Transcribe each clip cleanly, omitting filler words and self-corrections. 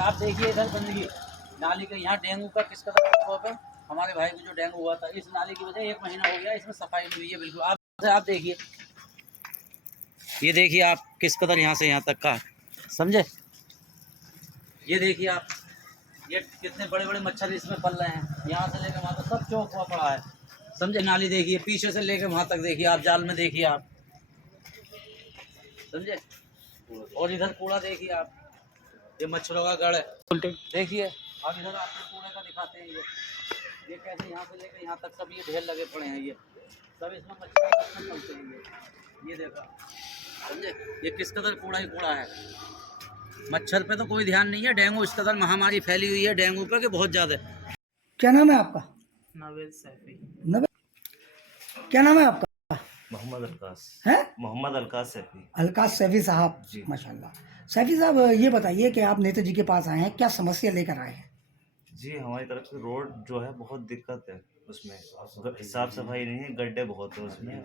आप देखिए इधर गंदगी नाली के, यहाँ डेंगू का किस कदर प्रकोप है। हमारे भाई को जो डेंगू हुआ था, इस नाली की वजह 1 महीना हो गया, इसमें सफाई नहीं हुई है बिल्कुल। आप देखिए, ये देखिए आप किस कदर यहाँ से यहाँ तक का, समझे। ये देखिए आप, ये कितने बड़े बड़े मच्छर इसमें पल रहे हैं, यहाँ से लेकर वहाँ तक सब चौक हुआ पड़ा है, समझे। नाली देखिए, पीछे से लेकर वहाँ तक देखिए आप, जाल में देखिए आप, समझे। और इधर कूड़ा देखिए आप, ये मच्छरों का गढ़ है, देखिए। अब इधर आपको कूड़े का दिखाते हैं, ये कैसे यहाँ से लेकर यहाँ तक सब ये ढेर लगे पड़े हैं, ये सब इसमें मच्छर पलते हैं। ये देखा, समझे, ये किस कदर कूड़ा ही कूड़ा है। मच्छर पे तो कोई ध्यान नहीं है, डेंगू इस कदर महामारी फैली हुई है डेंगू पे कि बहुत ज़्यादा। क्या नाम है आपका? नावेद सैफी। क्या नाम है आपका? मोहम्मद अलकास है? मोहम्मद अलकास सैफी। अलकास सैफी साहब जी। माशाल्लाह। सैफी साहब, ये बताइए कि आप नेता जी के पास आए हैं, क्या समस्या लेकर आए हैं? जी, हमारी तरफ से रोड जो है बहुत दिक्कत है, उसमें साफ सफाई नहीं है, गड्ढे बहुत है उसमें,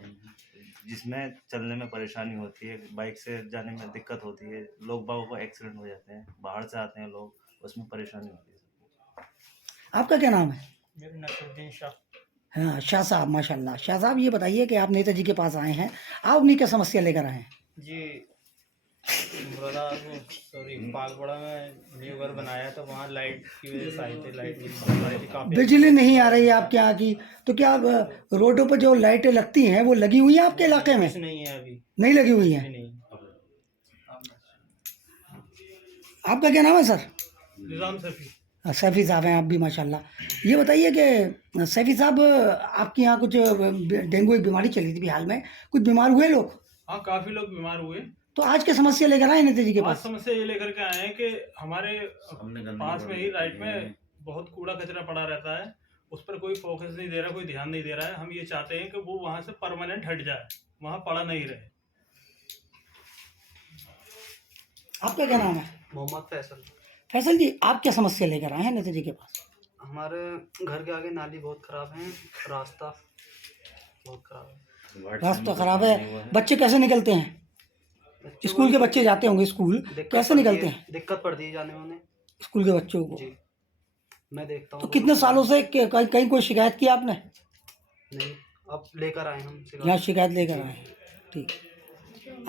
जिसमें चलने में परेशानी होती है, बाइक से जाने में दिक्कत होती है, लोग बागों को एक्सीडेंट हो जाते हैं, बाहर से आते हैं लोग, उसमें परेशानी होती है। आपका क्या नाम है? मेरा नसरुद्दीन शाह। हाँ, शाह साहब माशाल्लाह। शाह साहब, ये बताइए कि आप नेता जी के पास आए हैं, आप अपनी क्या समस्या लेकर आए हैं? जी, पागवाड़ा में न्यू घर बनाया तो वहाँ लाइट की वजह से आई थी, लाइट नहीं काफ़ी। बिजली नहीं आ रही है आपके यहाँ की, तो क्या रोडों पर जो लाइटें लगती हैं वो लगी हुई है आपके इलाके में? कुछ नहीं है अभी, नहीं लगी हुई है। नहीं। आपका क्या नाम है सर? निज़ाम सैफी। सैफी साहब हैं आप भी माशाल्लाह। ये बताइए कि सैफी साहब, आपके यहाँ कुछ डेंगू एक बीमारी चली थी बिहार में, कुछ बीमार हुए लोग? हाँ, काफ़ी लोग बीमार हुए। तो आज क्या समस्या लेकर आए नेता जी के आज पास? समस्या ये लेकर के आए हैं कि हमारे पास में ही राइट में बहुत कूड़ा कचरा पड़ा रहता है, उस पर कोई फोकस नहीं दे रहा, कोई ध्यान नहीं दे रहा है। हम ये चाहते हैं कि वो वहाँ से परमानेंट हट जाए, वहाँ पड़ा नहीं रहे। आपका क्या नाम है? मोहम्मद फैसल। फैसल जी, आप क्या समस्या लेकर आए हैं नेता जी के पास? हमारे घर के आगे नाली बहुत ख़राब है, रास्ता बहुत ख़राब है। रास्ता ख़राब है, बच्चे कैसे निकलते हैं? स्कूल के बच्चे जाते होंगे स्कूल, कैसे निकलते हैं? दिक्कत पड़ती है जाने में उन्हें, स्कूल के बच्चों को। जी मैं देखता हूँ। तो कितने सालों से कहीं कहीं कोई शिकायत की आपने? नहीं, अब लेकर आए हम यहाँ शिकायत लेकर आए हैं, ठीक।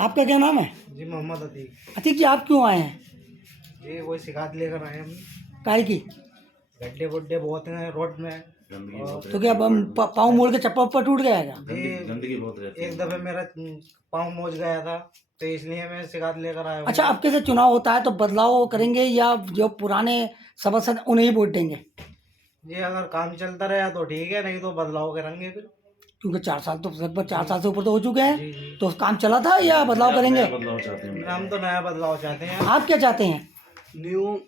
आपका क्या नाम है? जी मोहम्मद अतीक। अतीक जी, आप क्यों आए हैं? जी वही शिकायत लेकर आए हम, काय की? गड्ढे वड्ढे बहुत हैं रोड में। तो क्या पाँव मोड़ के चप्पा उप्पा टूट गया क्या? गंदगी बहुत रहती है। एक दफे मेरा पाँव मोच गया था, तो इसलिए मैं शिकायत लेकर आया हूँ। अच्छा, अब कैसे चुनाव होता है तो बदलाव करेंगे या जो पुराने सभासद उन्हें ही वोट देंगे? जी अगर काम चलता रहा तो ठीक है, नहीं तो बदलाव करेंगे फिर। क्योंकि 4 साल तो लगभग 4 साल से ऊपर तो हो चुके हैं, जी जी, तो काम चला था या बदलाव करेंगे? बदलाव चाहते हैं। हम तो नया बदलाव चाहते हैं। आप क्या चाहते हैं? न्यू।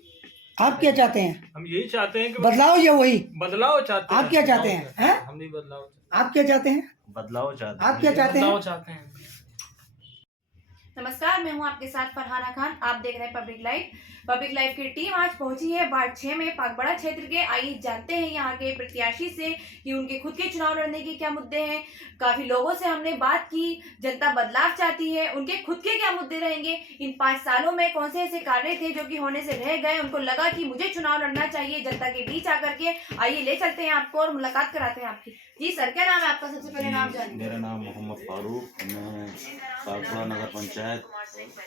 आप क्या चाहते हैं? हम यही चाहते हैं कि बदलाव या वही? बदलाव चाहते हैं। आप क्या चाहते हैं? हैं? हम नहीं बदलाव, आप क्या चाहते हैं? बदलाव चाहते हैं। आप क्या चाहते हैं? बदलाव चाहते हैं। नमस्कार, मैं हूं आपके साथ फरहाना खान। आप देख रहे हैं पब्लिक लाइव। पब्लिक लाइव की टीम आज पहुंची है वार्ड 6 में पागबड़ा क्षेत्र के। आइए जानते हैं यहाँ के प्रत्याशी से कि उनके खुद के चुनाव लड़ने के क्या मुद्दे हैं। काफी लोगों से हमने बात की, जनता बदलाव चाहती है, उनके खुद के क्या मुद्दे रहेंगे, इन 5 सालों में कौन से ऐसे कार्य थे जो कि होने से रह गए, उनको लगा कि मुझे चुनाव लड़ना चाहिए जनता के बीच आकर के। आइए ले चलते हैं आपको और मुलाकात कराते हैं आपकी। जी सर, क्या नाम है आपका? सबसे पहले नाम जानिए। मेरा नाम मोहम्मद फारूक, मैं पागबड़ा नगर पंचायत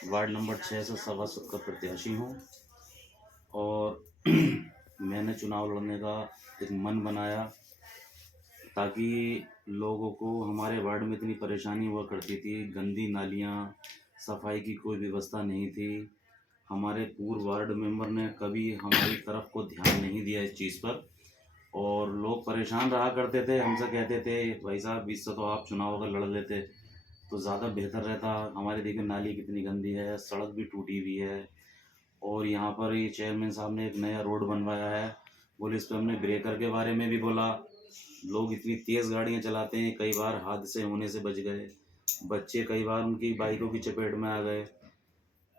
वार्ड नंबर 6 से सभासद का प्रत्याशी हूँ। और मैंने चुनाव लड़ने का एक मन बनाया ताकि लोगों को, हमारे वार्ड में इतनी परेशानी हुआ करती थी, गंदी नालियाँ, सफाई की कोई व्यवस्था नहीं थी। हमारे पूर्व वार्ड मेंबर ने कभी हमारी तरफ को ध्यान नहीं दिया इस चीज़ पर, और लोग परेशान रहा करते थे। हमसे कहते थे भाई साहब इससे तो आप चुनाव अगर लड़ लेते तो ज़्यादा बेहतर रहता। हमारे देखिए नाली कितनी गंदी है, सड़क भी टूटी हुई है, और यहाँ पर ये चेयरमैन साहब ने एक नया रोड बनवाया है। बोले इस पर हमने ब्रेकर के बारे में भी बोला। लोग इतनी तेज़ गाड़ियाँ चलाते हैं, कई बार हादसे होने से बच गए, बच्चे कई बार उनकी बाइकों की चपेट में आ गए।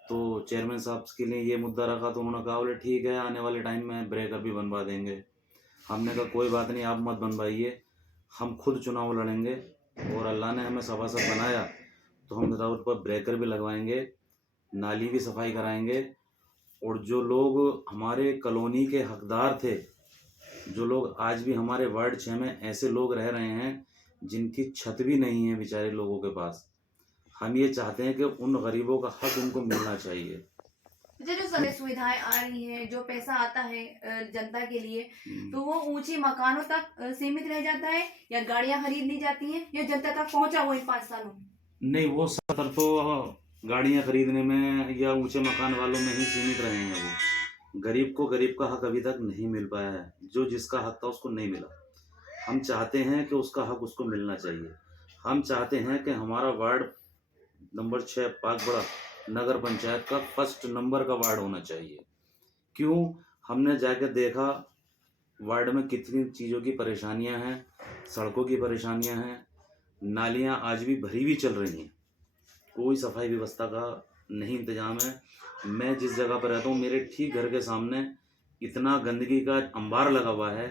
तो चेयरमैन साहब के लिए ये मुद्दा रखा, तो उन्होंने कहा बोले ठीक है आने वाले टाइम में ब्रेकर भी बनवा देंगे। हमने कहा कोई बात नहीं, आप मत बनवाइए, हम खुद चुनाव लड़ेंगे, और अल्लाह ने हमें सभासद बनाया तो हम रोड पर ब्रेकर भी लगवाएंगे, नाली भी सफाई कराएंगे, और जो लोग हमारे कॉलोनी के हकदार थे, जो लोग आज भी हमारे वार्ड 6 में ऐसे लोग रह रहे हैं जिनकी छत भी नहीं है बेचारे लोगों के पास, हम ये चाहते हैं कि उन गरीबों का हक उनको मिलना चाहिए। जो सारी सुविधाएं आ रही हैं, जो पैसा आता है जनता के लिए, तो वो ऊंचे मकानों तक सीमित रह जाता है या गाड़ियां खरीद ली जाती हैं या जनता तक पहुंचा वो इन 5 सालों में? नहीं, वो सतर तो गाड़ियां खरीदने में या ऊंचे मकान वालों में ही सीमित रहे हैं। वो गरीब को गरीब का हक अभी तक नहीं मिल पाया है, जो जिसका हक था उसको नहीं मिला। हम चाहते हैं कि उसका हक उसको मिलना चाहिए। हम चाहते हैं कि हमारा वार्ड नंबर 6 पाकबड़ा नगर पंचायत का 1 नंबर का वार्ड होना चाहिए। क्यों? हमने जाकर देखा वार्ड में कितनी चीज़ों की परेशानियां हैं, सड़कों की परेशानियां हैं, नालियां आज भी भरी हुई चल रही हैं, कोई सफाई व्यवस्था का नहीं इंतजाम है। मैं जिस जगह पर रहता हूँ, मेरे ठीक घर के सामने इतना गंदगी का अंबार लगा हुआ है,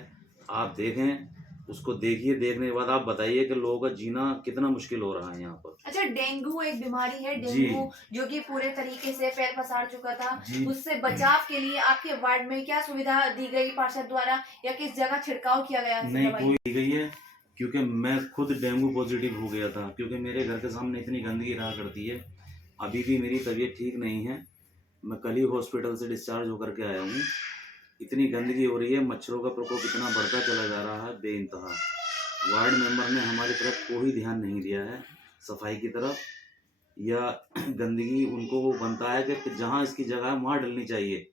आप देखें, उसको देखिए, देखने के बाद आप बताइए कि लोगों का जीना कितना मुश्किल हो रहा है यहाँ पर। अच्छा, डेंगू एक बीमारी है, डेंगू जो कि पूरे तरीके से फैल पसार चुका था, उससे बचाव के लिए आपके वार्ड में क्या सुविधा दी गई पार्षद द्वारा या किस जगह छिड़काव किया गया? नहीं, कोई दी गई है, क्योंकि मैं खुद डेंगू पॉजिटिव हो गया था, क्योंकि मेरे घर के सामने इतनी गंदगी रहा करती है। अभी भी मेरी तबीयत ठीक नहीं है, मैं कल ही हॉस्पिटल से डिस्चार्ज होकर के आया हूँ। इतनी गंदगी हो रही है, मच्छरों का प्रकोप इतना बढ़ता चला जा रहा है बेइंतहा। वार्ड मेंबर ने हमारी तरफ कोई ध्यान नहीं दिया है सफाई की तरफ, या गंदगी उनको वो बनता है कि जहाँ इसकी जगह है वहाँ डलनी चाहिए,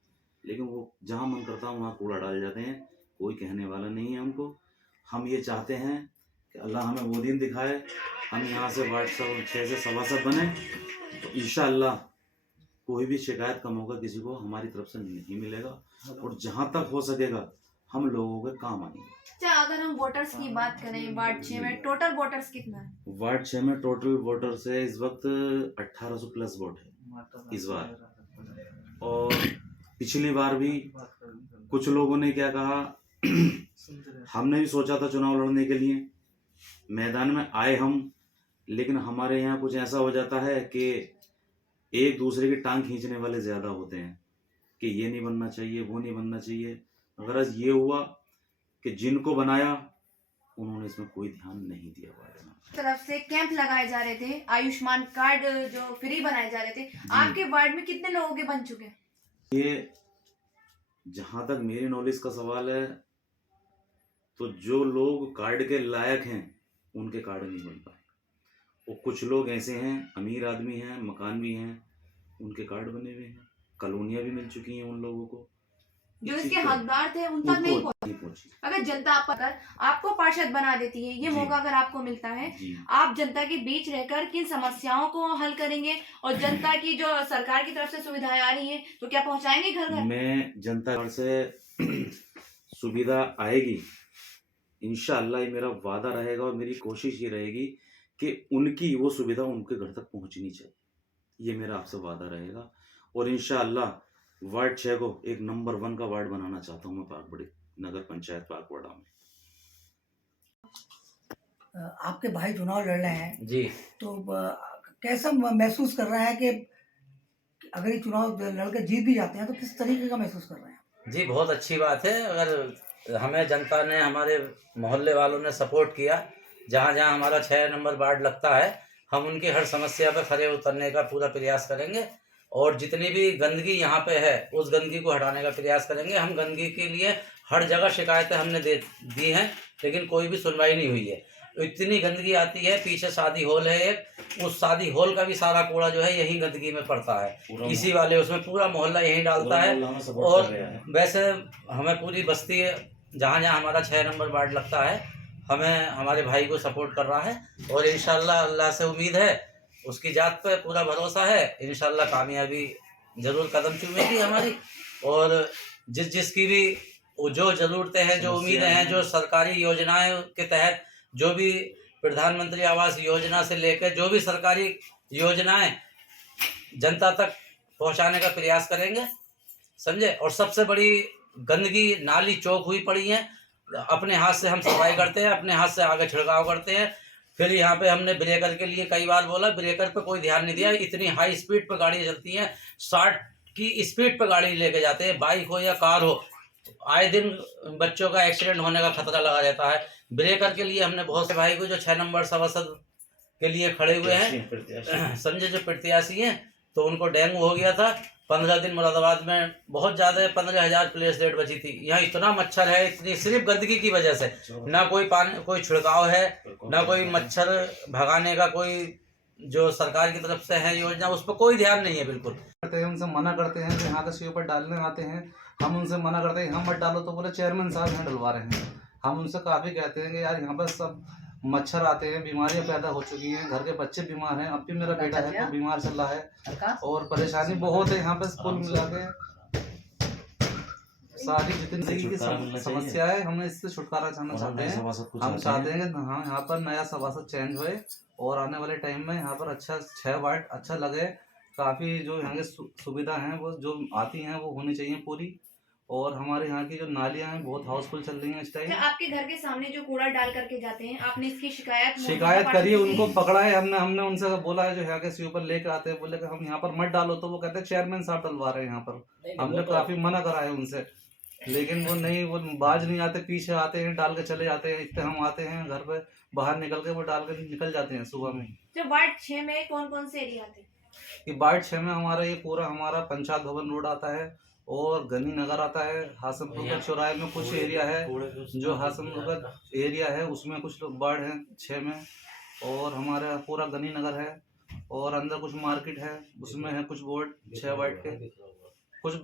लेकिन वो जहाँ मन करता है वहाँ कूड़ा डाल जाते हैं, कोई कहने वाला नहीं है उनको। हम ये चाहते हैं कि अल्लाह हमें वो दिन दिखाए, हम यहाँ से वार्ड 6 से सभासद बने, तो इंशाअल्लाह कोई भी शिकायत का मौका किसी को हमारी तरफ से नहीं मिलेगा, और जहाँ तक हो सकेगा हम लोगों के काम आएंगे। अच्छा, अगर हम वोटर्स की बात करें, वार्ड 6 में टोटल वोटर्स कितना है? वार्ड 6 में टोटल वोटर्स है इस वक्त 1800 प्लस वोट है इस बार। और पिछली बार भी कुछ लोगों ने क्या कहा, हमने भी सोचा था चुनाव लड़ने के लिए, मैदान में आए हम, लेकिन हमारे यहाँ कुछ ऐसा हो जाता है कि एक दूसरे की टांग खींचने वाले ज़्यादा होते हैं कि ये नहीं बनना चाहिए, वो नहीं बनना चाहिए। गरज ये हुआ कि जिनको बनाया उन्होंने इसमें कोई ध्यान नहीं दिया। तरफ से कैंप लगाए जा रहे थे, आयुष्मान कार्ड जो फ्री बनाए जा रहे थे, आपके वार्ड में कितने लोगों के बन चुके हैं? ये जहाँ तक मेरी नॉलेज का सवाल है, तो जो लोग कार्ड के लायक हैं उनके कार्ड नहीं बन पाए, और कुछ लोग ऐसे हैं, अमीर आदमी हैं, मकान भी हैं, उनके कार्ड बने हुए हैं, कॉलोनियाँ भी मिल चुकी हैं उन लोगों को, जो इसके हकदार थे उन तक नहीं पहुंची। अगर जनता आपको पार्षद बना देती है, ये मौका अगर आपको मिलता है, आप जनता के बीच रहकर किन समस्याओं को हल करेंगे और जनता की जो सरकार की तरफ से सुविधाएं आ रही हैं तो क्या पहुंचाएंगे घर घर? मैं जनता से सुविधा आएगी इंशाअल्लाह, ये मेरा वादा रहेगा और मेरी कोशिश ये रहेगी कि उनकी वो सुविधा उनके घर तक पहुंचनी चाहिए, ये मेरा आपसे वादा रहेगा। और इंशाअल्लाह वार्ड 6 को एक नंबर 1 का वार्ड बनाना चाहता हूँ मैं पाकबड़ी नगर पंचायत पाकबड़ा में। आपके भाई चुनाव लड़ रहे हैं जी, तो कैसा महसूस कर रहा है कि अगर ये चुनाव लड़कर जीत भी जाते हैं तो किस तरीके का महसूस कर रहे हैं? जी बहुत अच्छी बात है। अगर हमें जनता ने, हमारे मोहल्ले वालों ने सपोर्ट किया, जहाँ जहाँ हमारा 6 नंबर वार्ड लगता है, हम उनकी हर समस्या पर खड़े उतरने का पूरा प्रयास करेंगे, और जितनी भी गंदगी यहाँ पे है उस गंदगी को हटाने का प्रयास करेंगे। हम गंदगी के लिए हर जगह शिकायतें हमने दी हैं, लेकिन कोई भी सुनवाई नहीं हुई है। इतनी गंदगी आती है, पीछे शादी हॉल है एक, उस शादी हॉल का भी सारा कूड़ा जो है यही गंदगी में पड़ता है, इसी वाले उसमें पूरा मोहल्ला यहीं डालता है। और वैसे हमें पूरी बस्ती जहाँ जहाँ हमारा 6 नंबर वार्ड लगता है, हमें हमारे भाई को सपोर्ट कर रहा है, और इंशाल्लाह अल्लाह से उम्मीद है, उसकी जात पे पूरा भरोसा है, इंशाल्लाह कामयाबी जरूर कदम चूमेगी हमारी। और जिसकी भी जो ज़रूरतें हैं, जो उम्मीदें हैं, जो सरकारी योजनाएं के तहत, जो भी प्रधानमंत्री आवास योजना से लेकर जो भी सरकारी योजनाएं जनता तक पहुंचाने का प्रयास करेंगे, समझे। और सबसे बड़ी गंदगी नाली चौक हुई पड़ी है, अपने हाथ से हम सफाई करते हैं, अपने हाथ से आगे छिड़काव करते हैं। फिर यहाँ पे हमने ब्रेकर के लिए कई बार बोला, ब्रेकर पे कोई ध्यान नहीं दिया। इतनी हाई स्पीड पे गाड़ियाँ चलती हैं, 60 कि स्पीड पर गाड़ी लेके जाते हैं, बाइक हो या कार हो, आए दिन बच्चों का एक्सीडेंट होने का खतरा लगा रहता है। ब्रेकर के लिए हमने बहुत से भाई को जो 6 नंबर सभासद के लिए खड़े हुए हैं, समझे, जो प्रत्याशी हैं, तो उनको डेंगू हो गया था। 15 दिन मुरादाबाद में बहुत ज़्यादा 15,000 प्लेस डेट बची थी। यहाँ इतना मच्छर है, इतनी सिर्फ गंदगी की वजह से, ना कोई पानी कोई छिड़काव है, ना कोई मच्छर भगाने का कोई जो सरकार की तरफ से है योजना, उस पर कोई ध्यान नहीं है बिल्कुल। करते हैं, उनसे मना करते हैं कि यहाँ का सीओ पर डालने आते हैं, हम उनसे मना करते हैं यहाँ मत डालो, तो बोले चेयरमैन साहब यहाँ डलवा रहे हैं। हम उनसे काफ़ी कहते हैं कि यार यहाँ पर सब मच्छर आते हैं, बीमारियाँ पैदा हो चुकी हैं, घर के बच्चे बीमार हैं, अब भी मेरा बेटा है तो बीमार चल रहा है और परेशानी बहुत है यहाँ पर। कुल मिला के सारी जितनी की समस्या है, हमें इससे छुटकारा चाहते हैं। हम चाहते हैं कि हाँ यहाँ पर नया सभासद चेंज होए और आने वाले टाइम में यहाँ पर अच्छा 6 वार्ड अच्छा लगे। काफ़ी जो यहाँ की सुविधा हैं वो जो आती हैं वो होनी चाहिए पूरी। और हमारे यहाँ की जो नालियाँ हैं बहुत हाउसफुल चल रही हैं इस टाइम। आपके घर के सामने जो कूड़ा डाल करके जाते हैं, आपने इसकी शिकायत करी है, उनको पकड़ा है हमने उनसे बोला है, जो यहाँ के सीओ पर लेकर आते हैं, बोले कि हम यहाँ पर मत डालो, तो वो कहते हैं चेयरमैन साहब डलवा रहे हैं यहाँ पर। हमने काफ़ी मना करा है उनसे, लेकिन वो नहीं, वो बाज नहीं आते, पीछे आते हैं, डाल के चले जाते हैं। इतने हम आते हैं घर पे, बाहर निकल के वो डाल के निकल जाते हैं सुबह में। तो वार्ड 6 में कौन कौन से एरिया आते हैं? कि वार्ड 6 में हमारा ये पूरा हमारा पंचायत भवन रोड आता है और गनी नगर आता है। हासनपुर का चौराहे में कुछ एरिया है, जो हासनपुर का एरिया है उसमें कुछ वार्ड हैं 6 में, और हमारा पूरा गनी नगर है और अंदर कुछ मार्केट है उसमें है कुछ वार्ड 6 वार्ड के कुछ